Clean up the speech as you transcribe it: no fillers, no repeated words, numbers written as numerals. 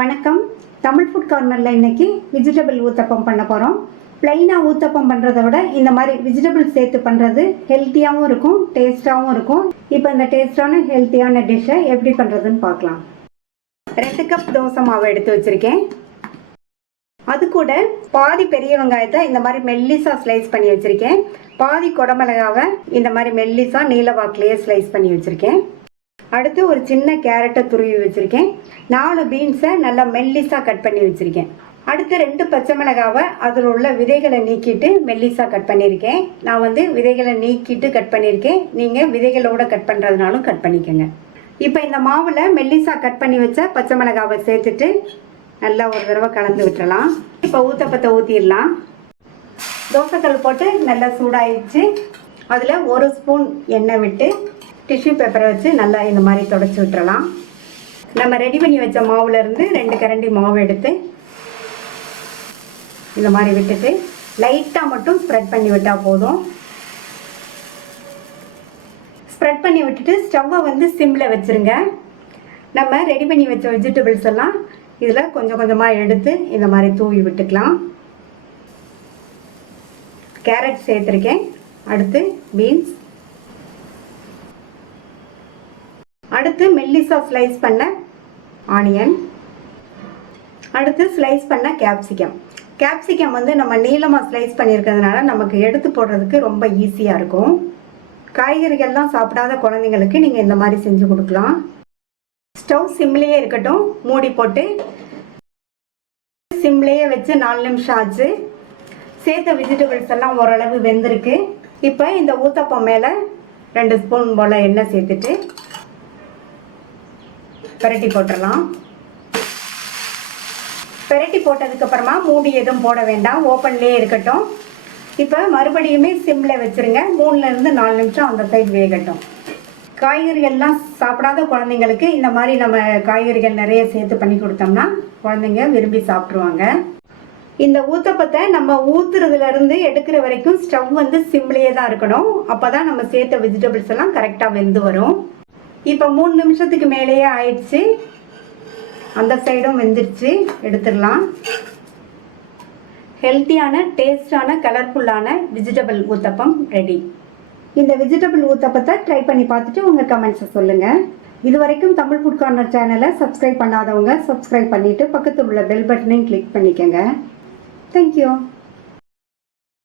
வணக்கம். தமிழ் ஃபுட் கார்னரில் இன்றைக்கி வெஜிடபிள் ஊத்தப்பம் பண்ண போகிறோம். ப்ளைனாக ஊத்தப்பம் பண்ணுறத விட இந்த மாதிரி வெஜிடபிள் சேர்த்து பண்ணுறது ஹெல்த்தியாகவும் இருக்கும், டேஸ்ட்டாகவும் இருக்கும். இப்போ இந்த டேஸ்டான ஹெல்த்தியான டிஷ்ஷை எப்படி பண்ணுறதுன்னு பார்க்கலாம். 2 கப் தோசை மாவு எடுத்து வச்சுருக்கேன். அது கூட பாதி பெரிய வெங்காயத்தை இந்த மாதிரி மெல்லிஸாக ஸ்லைஸ் பண்ணி வச்சுருக்கேன். பாதி குடமிளகாவை இந்த மாதிரி மெல்லிஸாக நீல வாக்கிலேயே ஸ்லைஸ் பண்ணி வச்சுருக்கேன். அடுத்து ஒரு சின்ன கேரட்டை துருவி வச்சுருக்கேன். 4 பீன்ஸை நல்லா மெல்லிஸாக கட் பண்ணி வச்சுருக்கேன். அடுத்து 2 பச்சை மிளகாவை அதில் உள்ள விதைகளை நீக்கிட்டு மெல்லிஸாக கட் பண்ணியிருக்கேன். நான் விதைகளை நீக்கிட்டு கட் பண்ணியிருக்கேன். நீங்கள் விதைகளோடு கட் பண்ணுறதுனாலும் கட் பண்ணிக்கோங்க. இப்போ இந்த மாவில் மெல்லிஸாக கட் பண்ணி வச்ச பச்சை மிளகாவை சேர்த்துட்டு நல்லா ஒரு தடவை கலந்து விட்டுறலாம். இப்போ ஊத்தப்பத்தை ஊற்றிடலாம். தோசைக்கல் போட்டு நல்லா சூடாயிடுச்சு. அதில் 1 ஸ்பூன் எண்ணெய் விட்டு டிஷ்யூ பேப்பரை வச்சு நல்லா இந்த மாதிரி தொடச்சி விட்டுறலாம். நம்ம ரெடி பண்ணி வச்ச மாவுலேருந்து 2 கரண்டி மாவு எடுத்து இந்த மாதிரி விட்டுட்டு லைட்டாக மட்டும் ஸ்ப்ரெட் பண்ணி விட்டால் போதும். ஸ்ப்ரெட் பண்ணி விட்டுட்டு ஸ்டவ்வை சிம்மில் வச்சுருங்க. நம்ம ரெடி பண்ணி வச்ச வெஜிடபிள்ஸ் எல்லாம் இதில் கொஞ்சம் கொஞ்சமாக எடுத்து இந்த மாதிரி தூவி விட்டுக்கலாம். கேரட் சேர்த்துருக்கேன். அடுத்து பீன்ஸ், அடுத்து மெல்லிசா ஸ்லைஸ் பண்ண ஆனியன், அடுத்து ஸ்லைஸ் பண்ண கேப்சிகம். கேப்சிகம் நம்ம நீளமாக ஸ்லைஸ் பண்ணியிருக்கிறதுனால நமக்கு எடுத்து போடுறதுக்கு ரொம்ப ஈஸியாக இருக்கும். காய்கறிகள்லாம் சாப்பிடாத குழந்தைங்களுக்கு நீங்கள் இந்த மாதிரி செஞ்சு கொடுக்கலாம். ஸ்டவ் சிம்லேயே இருக்கட்டும். மூடி போட்டு சிம்லேயே வச்சு 4 நிமிஷம் ஆச்சு. சேர்த்த வெஜிடபிள்ஸ் எல்லாம் ஓரளவு வெந்திருக்கு. இப்போ இந்த ஊத்தப்பம் மேலே 2 ஸ்பூன் போல் எண்ணெய் சேர்த்துட்டு பெரட்டி போட்டுடலாம். பெரட்டி போட்டதுக்கப்புறமா மூடி எதுவும் போட வேண்டாம், ஓப்பன்லேயே இருக்கட்டும். இப்போ மறுபடியுமே சிம்மில் வச்சுருங்க. 3லேருந்து 4 நிமிஷம் அந்த சைடு வேகட்டும். காய்கறிகள்லாம் சாப்பிடாத குழந்தைங்களுக்கு இந்த மாதிரி நம்ம காய்கறிகள் நிறைய சேர்த்து பண்ணி கொடுத்தோம்னா குழந்தைங்க விரும்பி சாப்பிட்ருவாங்க. இந்த ஊத்தப்பத்தை நம்ம ஊற்றுறதுலேருந்து எடுக்கிற வரைக்கும் ஸ்டவ் சிம்லேயே தான் இருக்கணும். அப்போ தான் நம்ம சேர்த்த வெஜிடபிள்ஸ் எல்லாம் கரெக்டாக வெந்து வரும். இப்போ 3 நிமிஷத்துக்கு மேலேயே ஆயிடுச்சு. அந்த சைடும் வெந்துடுச்சு. எடுத்துடலாம். ஹெல்த்தியான, டேஸ்டான, கலர்ஃபுல்லான வெஜிடபிள் ஊத்தப்பம் ரெடி. இந்த வெஜிடபிள் ஊத்தப்பத்தை ட்ரை பண்ணி பார்த்துட்டு உங்கள் கமெண்ட்ஸை சொல்லுங்கள். இது வரைக்கும் தமிழ் ஃபுட் கார்னர் சேனலை சப்ஸ்கிரைப் பண்ணாதவங்க சப்ஸ்கிரைப் பண்ணிவிட்டு பக்கத்தில் உள்ள பெல் பட்டனையும் கிளிக் பண்ணிக்கோங்க. தேங்க்யூ.